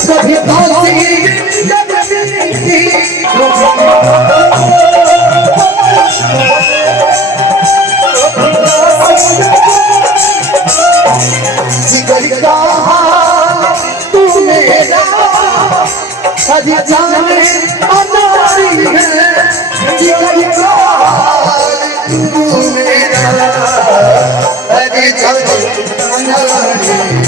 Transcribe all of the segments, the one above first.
सभी बातें जिगर का तू मेरा हरी जाने अनारी है जिगर का तू मेरा हरी जाने अनारी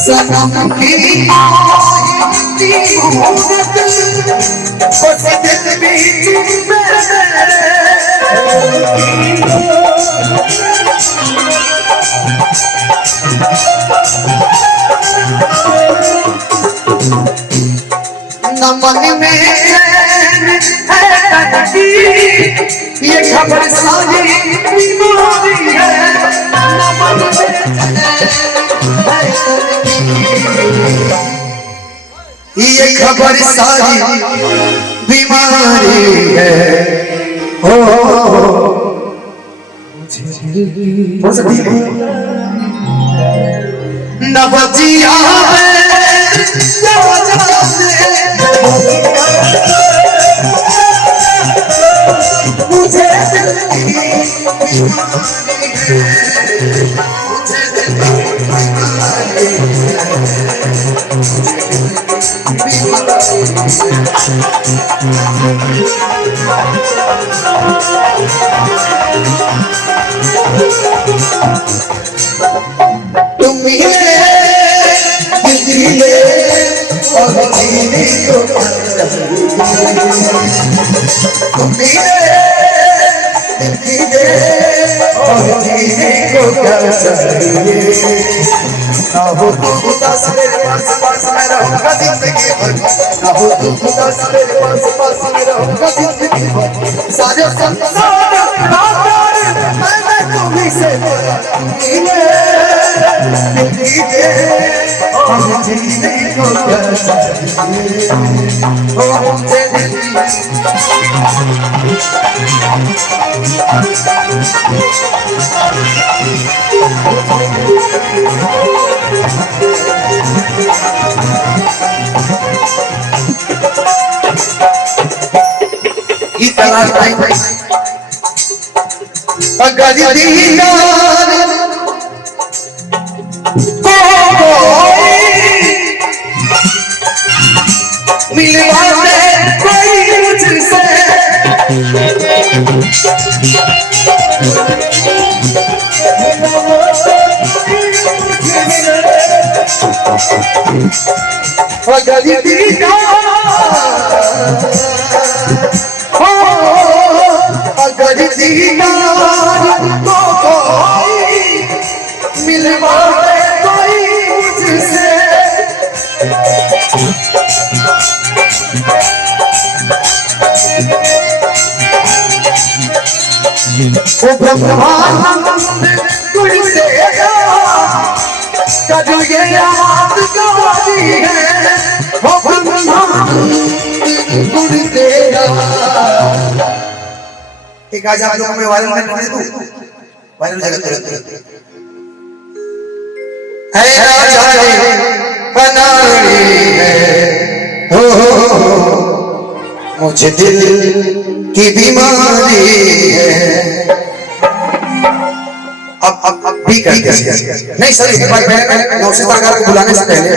सनम की आईती मोहब्बत बस दिल बीच न मन में है तड़पी ये खबर सारी बीमारी है न मन में ये खबर सारी बीमारी है हो नवजिया मुझे तुम जीने और जीने को तुम जीने और जीने को क्या चाहिए ना हो तो उदास मेरे पास मैं रहूंगा जिंदगी भर ना हो तो उदास मेरे पास मैं रहूंगा जिंदगी भर सारे संसार मैं तुम्हीं से जीने और जीने को क्या चाहिए ओ मुझे इतना अगर दीदार मिलवा दे कोई मुझसे अगर दीदार अगर दीदार को कोई मिलवा दे कोई मुझसे ओ ब्रह्मानंद तुझसे कद ये याद गाती है ओ ब्रह्मानंद तुझसे एक आज आप लोगों में वायरल में कर दूं वायरल जगह तुरंत है राजा बनाई है हो मुझे दिल की बीमारी है अब भी करते हैं। नहीं सर, एक बार मैं नौशीन सरकार को बुलाने से पहले